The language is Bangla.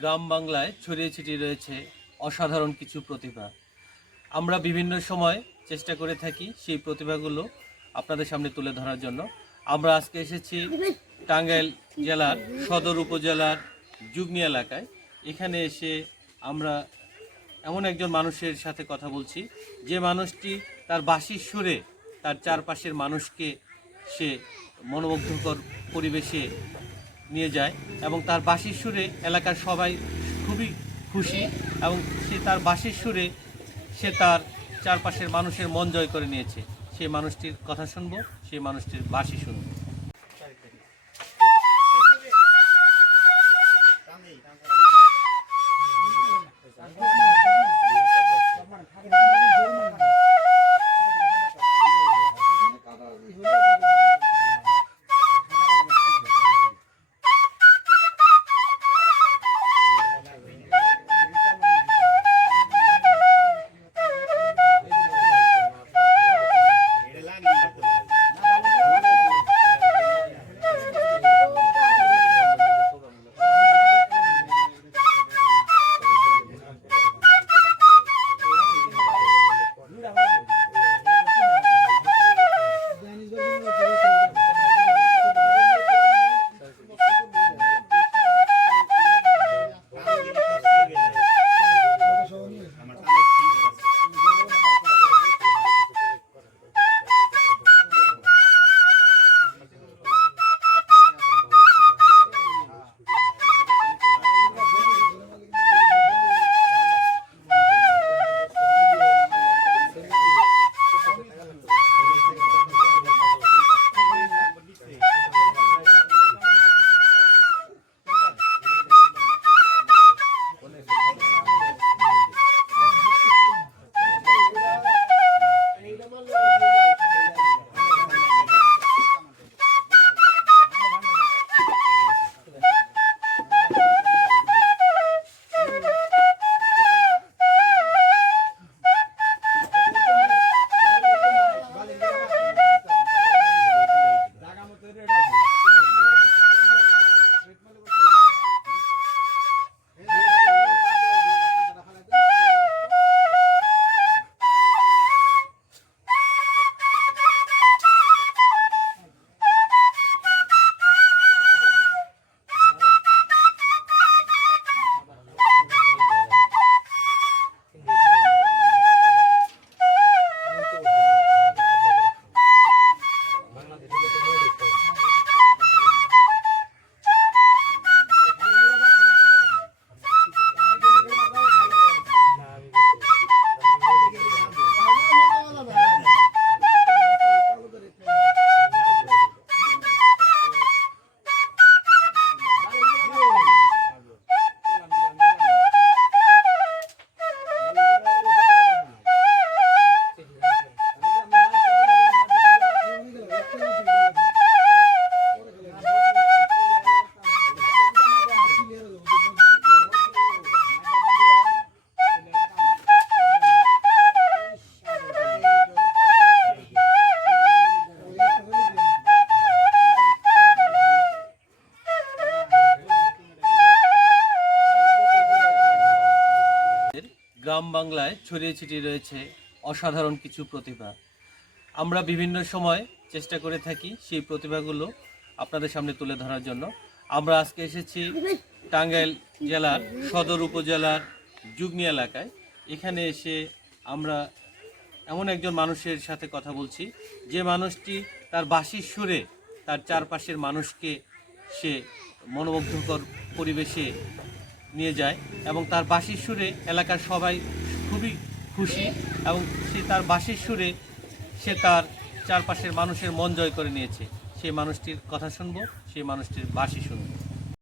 গ্রাম বাংলায় ছড়িয়ে ছিটিয়ে রয়েছে অসাধারণ কিছু প্রতিভা। আমরা বিভিন্ন সময় চেষ্টা করে থাকি সেই প্রতিভাগুলো আপনাদের সামনে তুলে ধরার জন্য। আমরা আজকে এসেছি টাঙ্গাইল জেলার সদর উপজেলার যুগনি এলাকায়। এখানে এসে আমরা এমন একজন মানুষের সাথে কথা বলছি, যে মানুষটি তার বাঁশির সুরে তার চারপাশের মানুষকে সে মনোমুগ্ধকর পরিবেশে নিয়ে যায় এবং তার বাঁশির সুরে এলাকার সবাই খুবই খুশি এবং সে তার বাঁশির সুরে সে তার চারপাশের মানুষের মন জয় করে নিয়েছে। সেই মানুষটির কথা শুনবো, সেই মানুষটির বাঁশি শুনবো। গ্রাম বাংলায় ছড়িয়ে ছিটিয়ে রয়েছে অসাধারণ কিছু প্রতিভা। আমরা বিভিন্ন সময় চেষ্টা করে থাকি সেই প্রতিভাগুলো আপনাদের সামনে তুলে ধরার জন্য। আমরা আজকে এসেছি টাঙ্গাইল জেলার সদর উপজেলার যুগনি এলাকায়। এখানে এসে আমরা এমন একজন মানুষের সাথে কথা বলছি, যে মানুষটি তার বাঁশির সুরে তার চারপাশের মানুষকে সে মনোমুগ্ধকর পরিবেশে নিয়ে যায় এবং তার বাঁশির সুরে এলাকার সবাই খুবই খুশি এবং সে তার বাঁশির সুরে সে তার চারপাশের মানুষের মন জয় করে নিয়েছে। সেই মানুষটির কথা শুনবো, সেই মানুষটির বাঁশি শুনবো।